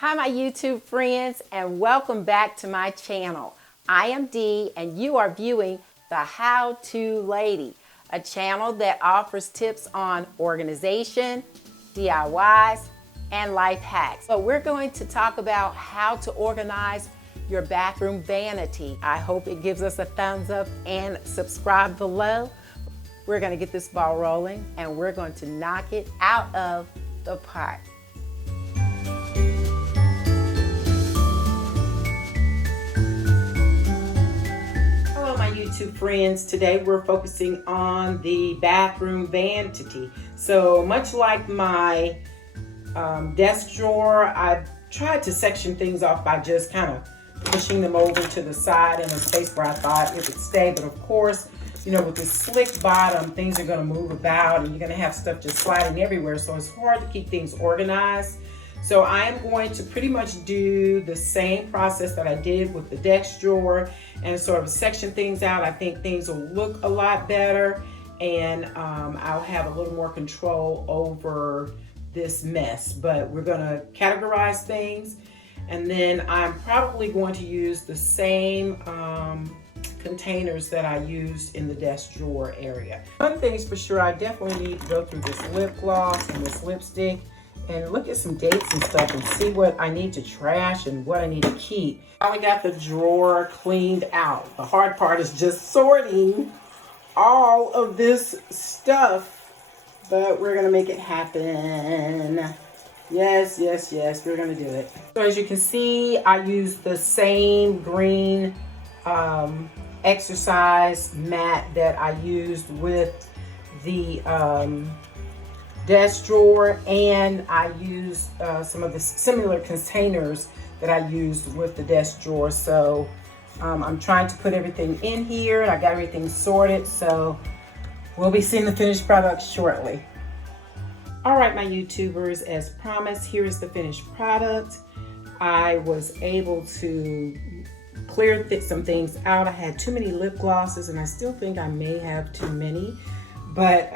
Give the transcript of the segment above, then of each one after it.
Hi my YouTube friends, and welcome back to my channel. I am Dee and you are viewing the How To Lady, a channel that offers tips on organization, DIYs, and life hacks. But we're going to talk about how to organize your bathroom vanity. I hope it gives us a thumbs up and subscribe below. We're going to get this ball rolling and we're going to knock it out of the park. My YouTube friends, today we're focusing on the bathroom vanity. So much like my desk drawer, I've tried to section things off by just kind of pushing them over to the side in a space where I thought it would stay. But of course, you know, with this slick bottom, things are going to move about and you're going to have stuff just sliding everywhere. So it's hard to keep things organized. So I am going to pretty much do the same process that I did with the desk drawer and sort of section things out. I think things will look a lot better and I'll have a little more control over this mess. But we're going to categorize things, and then I'm probably going to use the same containers that I used in the desk drawer area. One thing's for sure, I definitely need to go through this lip gloss and this lipstick and look at some dates and stuff and see what I need to trash and what I need to keep. I got the drawer cleaned out. The hard part is just sorting all of this stuff, but we're gonna make it happen. Yes, yes, yes, we're gonna do it. So as you can see, I used the same green exercise mat that I used with the desk drawer, and I used some of the similar containers that I used with the desk drawer. So I'm trying to put everything in here and I got everything sorted, so we'll be seeing the finished product shortly. All right, my YouTubers, as promised, here is the finished product. I was able to clear some things out. I had too many lip glosses and I still think I may have too many, but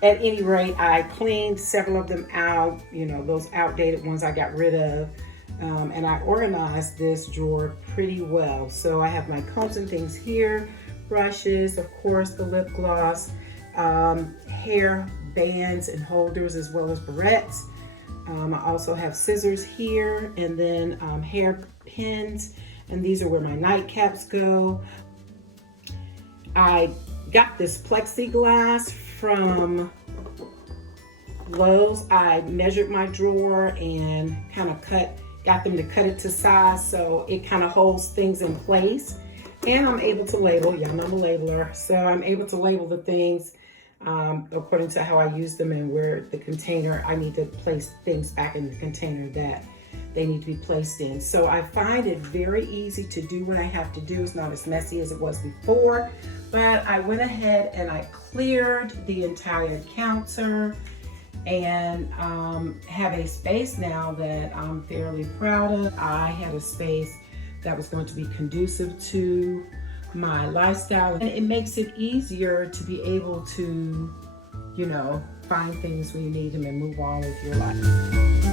at any rate, I cleaned several of them out, you know, those outdated ones I got rid of, and I organized this drawer pretty well. So I have my combs and things here, brushes, of course, the lip gloss, hair bands and holders, as well as barrettes. I also have scissors here, and then hair pins, and these are where my nightcaps go. I got this plexiglass from Lowe's. I measured my drawer and kind of got them to cut it to size so it kind of holds things in place. And I'm able to label, yeah, I'm a labeler, so I'm able to label the things according to how I use them and where the container, I need to place things back in the container that they need to be placed in. So I find it very easy to do what I have to do. It's not as messy as it was before, but I went ahead and I cleared the entire counter and have a space now that I'm fairly proud of. I had a space that was going to be conducive to my lifestyle, and it makes it easier to be able to, you know, find things when you need them and move on with your life.